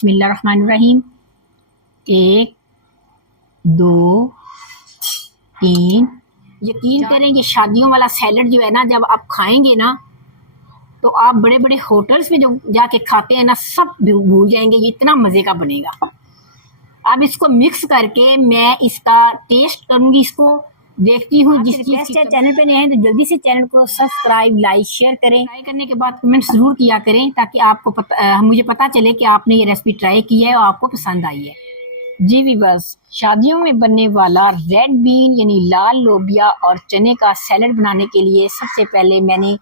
बिस्मिल्लाहिर्रहमानिर्रहीम। 1 2 3। यकीन करें कि शादियों वाला सैलड जो है ना, जब आप खाएंगे ना तो आप बड़े बड़े होटल्स में जो जाके खाते हैं ना, सब भूल जाएंगे, ये इतना मज़े का बनेगा। अब इसको मिक्स करके मैं इसका टेस्ट करूंगी, इसको देखती हूँ। जिस चीज़ के चैनल पे नए हैं तो जल्दी से चैनल को सब्सक्राइब, लाइक, शेयर करें। ट्राई करने के बाद कमेंट ज़रूर किया करें ताकि आपको मुझे पता चले कि आपने ये रेसिपी ट्राई की है और आपको पसंद आई है। जी भी बस, शादियों में बनने वाला रेड बीन यानी लाल लोबिया और चने का सैलड बनाने के लिए सबसे पहले मैंने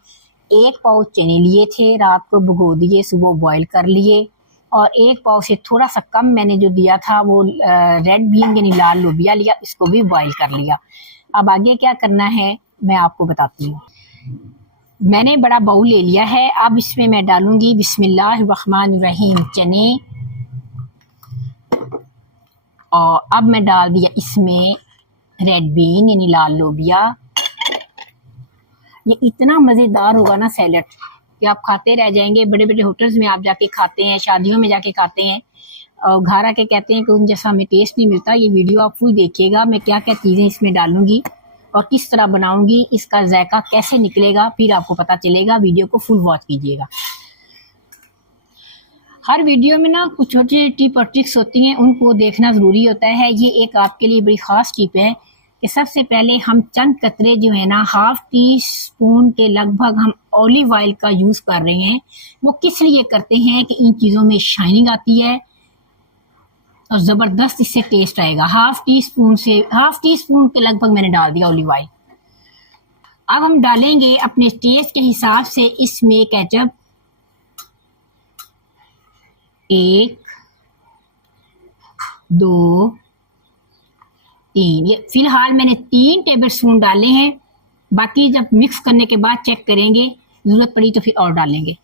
1 पाव चने लिए थे, रात को भिगो दिए, सुबह बॉईल कर लिए, और 1 पाव से थोड़ा सा कम मैंने जो दिया था वो रेड बीन यानी लाल लोबिया लिया, इसको भी बॉईल कर लिया। अब आगे क्या करना है मैं आपको बताती हूँ। मैंने बड़ा बाउल ले लिया है, अब इसमें मैं डालूंगी बिस्मिल्लाहिर्रहमानिर्रहीम चने, और अब मैं डाल दिया इसमें रेड बीन यानी लाल लोबिया। ये इतना मज़ेदार होगा ना सैलड कि आप खाते रह जाएंगे। बड़े बड़े होटल्स में आप जाके खाते हैं, शादियों में जाके खाते हैं और घर आके कहते हैं कि उन जैसा हमें टेस्ट नहीं मिलता। ये वीडियो आप फुल देखिएगा, मैं क्या क्या चीज़ें इसमें डालूंगी और किस तरह बनाऊंगी, इसका जायका कैसे निकलेगा, फिर आपको पता चलेगा। वीडियो को फुल वॉच कीजिएगा। हर वीडियो में ना कुछ छोटी छोटी टिप और ट्रिक्स होती हैं, उनको देखना ज़रूरी होता है। ये एक आपके लिए बड़ी ख़ास टिप है कि सबसे पहले हम चंद कतरे जो है ना, 1/2 टीस्पून के लगभग हम ऑलिव ऑयल का यूज़ कर रहे हैं। वो किस लिए करते हैं कि इन चीज़ों में शाइनिंग आती है और ज़बरदस्त इससे टेस्ट आएगा। 1/2 टीस्पून के लगभग मैंने डाल दिया ऑलिव ऑयल। अब हम डालेंगे अपने टेस्ट के हिसाब से इसमें केचप, 1 2 3। ये फिलहाल मैंने 3 टेबल स्पून डाले हैं, बाकी जब मिक्स करने के बाद चेक करेंगे, ज़रूरत पड़ी तो फिर और डालेंगे।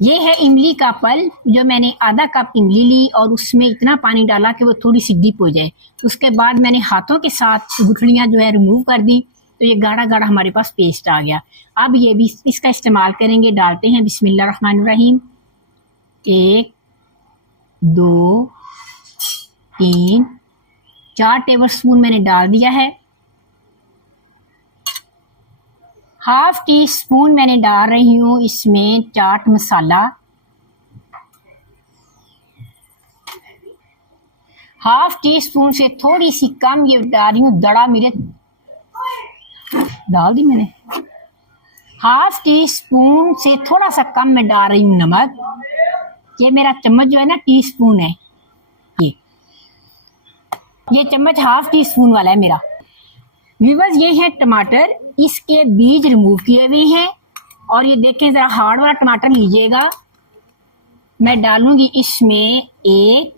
ये है इमली का पल, जो मैंने आधा कप इमली ली और उसमें इतना पानी डाला कि वो थोड़ी सी डिप हो जाए। उसके बाद मैंने हाथों के साथ गुठलियाँ जो है रिमूव कर दी, तो ये गाढ़ा गाढ़ा हमारे पास पेस्ट आ गया। अब ये भी इसका इस्तेमाल करेंगे। डालते हैं बिस्मिल्लाहिर्रहमानिर्रहीम। 1 2 3 4 टेबल स्पून मैंने डाल दिया है। 1/2 टीस्पून मैंने डाल रही हूँ इसमें चाट मसाला, 1/2 टीस्पून से थोड़ी सी कम ये डाल रही हूँ दड़ा मिर्च, डाल दी मैंने। 1/2 टीस्पून से थोड़ा सा कम मैं डाल रही हूँ नमक। ये मेरा चम्मच जो है ना टीस्पून है, ये चम्मच 1/2 टीस्पून वाला है मेरा। व्यूअर्स, ये है टमाटर, इसके बीज रिमूव किए हुए हैं, और ये देखें ज़रा हार्ड वाला टमाटर लीजिएगा। मैं डालूंगी इसमें 1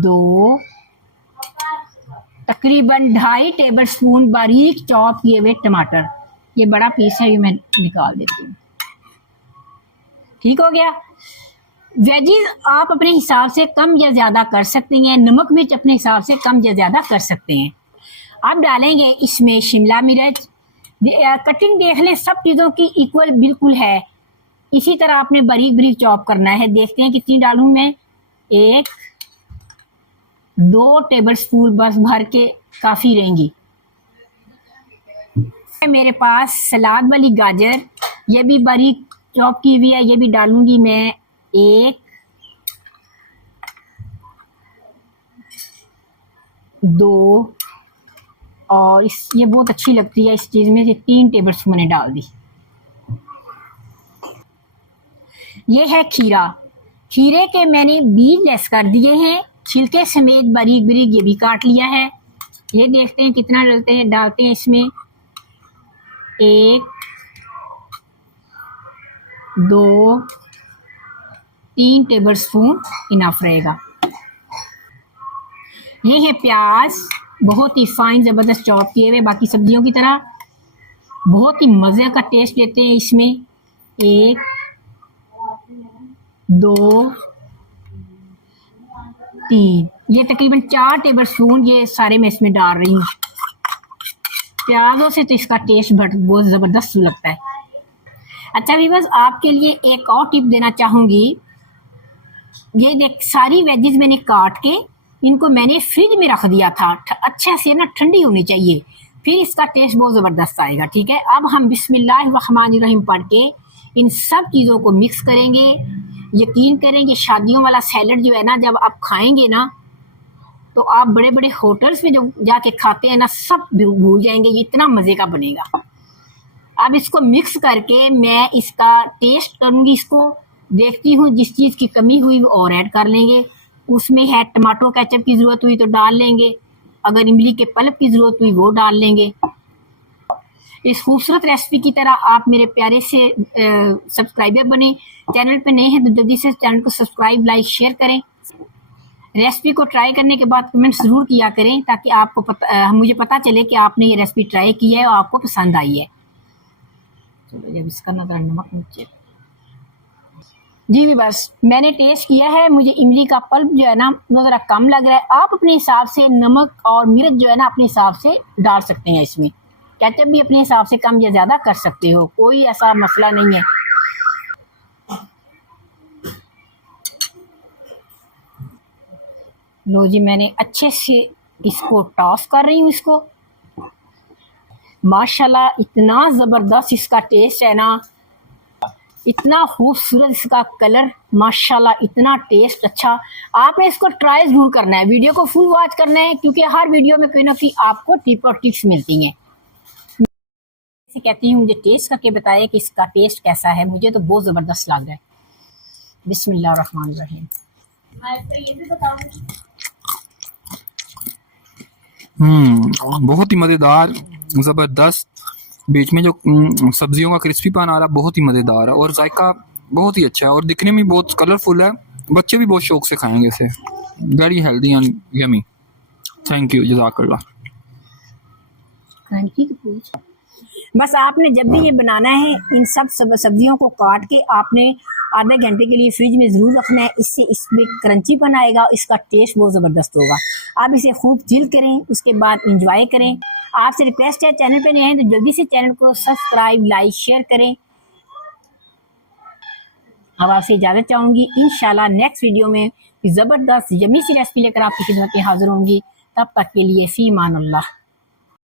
2 तकरीबन 2.5 टेबल स्पून बारीक चॉप किए हुए टमाटर। ये बड़ा पीस है, ये मैं निकाल देती हूँ। ठीक हो गया। वेजीज आप अपने हिसाब से कम या ज़्यादा कर सकते हैं, नमक मिर्च अपने हिसाब से कम या ज़्यादा कर सकते हैं। अब डालेंगे इसमें शिमला मिर्च। कटिंग देख लें, सब चीज़ों की इक्वल बिल्कुल है, इसी तरह आपने बारीक बारीक चॉप करना है। देखते हैं कितनी डालूं मैं। 1 2 टेबल स्पून बस भर के काफ़ी रहेंगी। मेरे पास सलाद वाली गाजर, ये भी बारीक चॉप की हुई है, ये भी डालूंगी मैं। 1 2 और ये बहुत अच्छी लगती है इस चीज़ में, से 3 टेबल स्पून मैंने डाल दी। ये है खीरा, खीरे के मैंने बीज लेस कर दिए हैं, छिलके समेत बारीक बारीक ये भी काट लिया है। ये देखते हैं कितना डालते हैं इसमें। 1 2 3 टेबल स्पून इनफ रहेगा। ये है प्याज, बहुत ही फाइन ज़बरदस्त चॉप किए हुए, बाकी सब्जियों की तरह बहुत ही मज़े का टेस्ट लेते हैं इसमें। 1 2 3, ये तकरीबन 4 टेबल स्पून ये सारे मैं इसमें डाल रही हूँ। प्याजों से तो इसका टेस्ट बहुत ज़बरदस्त लगता है। अच्छा व्यूअर्स, आपके लिए एक और टिप देना चाहूँगी। ये देख, सारी वेजेस मैंने काट के इनको मैंने फ्रिज में रख दिया था, अच्छे से ना ठंडी होनी चाहिए, फिर इसका टेस्ट बहुत ज़बरदस्त आएगा। ठीक है, अब हम बिस्मिल्लाहिर्रहमानिर्रहीम पढ़ के इन सब चीज़ों को मिक्स करेंगे। यकीन करेंगे शादियों वाला सैलड जो है ना, जब आप खाएंगे ना तो आप बड़े बड़े होटल्स में जो जाके खाते हैं ना, सब भूल जाएंगे, ये इतना मज़े का बनेगा। अब इसको मिक्स करके मैं इसका टेस्ट करूँगी, इसको देखती हूँ, जिस चीज़ की कमी हुई वो और ऐड कर लेंगे। उसमें है टमाटो केचप की ज़रूरत हुई तो डाल लेंगे, अगर इमली के पल्प की ज़रूरत हुई वो डाल लेंगे। इस खूबसूरत रेसिपी की तरह आप मेरे प्यारे से सब्सक्राइबर बने। चैनल पे नए हैं तो जल्दी से चैनल को सब्सक्राइब, लाइक, शेयर करें। रेसिपी को ट्राई करने के बाद कमेंट ज़रूर किया करें, ताकि आपको मुझे पता चले कि आपने ये रेसिपी ट्राई की है और आपको पसंद आई है। चलो जब इसका नजर नमक नीचे जी भी बस मैंने टेस्ट किया है, मुझे इमली का पल्प जो है ना वो ज़रा कम लग रहा है। आप अपने हिसाब से नमक और मिर्च जो है ना अपने हिसाब से डाल सकते हैं। इसमें केचप भी अपने हिसाब से कम या ज़्यादा कर सकते हो, कोई ऐसा मसला नहीं है। लो जी, मैंने अच्छे से इसको टॉस कर रही हूँ। इसको माशाल्लाह इतना ज़बरदस्त इसका टेस्ट है ना, इतना खूबसूरत इसका कलर, माशाल्लाह इतना टेस्ट अच्छा। आपने इसको ट्राई ज़रूर करना है, वीडियो को फुल वॉच करना है, क्योंकि हर वीडियो में कोई ना कोई आपको टिप और टिप्स मिलती हैं। कहती हूँ मुझे टेस्ट करके बताइए कि इसका टेस्ट कैसा है। मुझे तो बहुत ज़बरदस्त लग रहा है। बिस्मिल्लाहिर्रहमानिर्रहीम। बहुत ही मज़ेदार, ज़बरदस्त। बीच में जो सब्जियों का क्रिस्पीपन आ रहा, बहुत ही मज़ेदार है और जायका बहुत ही अच्छा है और दिखने में बहुत कलरफुल है। बच्चे भी बहुत शौक से खाएंगे इसे। Very healthy and yummy. Thank you, जज़ाकल्लाह। बस आपने जब भी ये बनाना है, इन सब सब्जियों को काट के आपने आधे घंटे के लिए फ्रिज में ज़रूर रखना है। इससे इसमें क्रंचीपन आएगा, इसका टेस्ट बहुत ज़बरदस्त होगा। आप इसे खूब चिल करें, उसके बाद इंजॉय करें। आपसे रिक्वेस्ट है, चैनल पे नए हैं तो जल्दी से चैनल को सब्सक्राइब, लाइक, शेयर करें। अब आपसे इजाज़त चाहूँगी। इंशाल्लाह नेक्स्ट वीडियो में ज़बरदस्त यमी सी रेसिपी लेकर आपकी खिदमत में हाजिर होंगी। तब तक के लिए फ़ी अमानिल्लाह।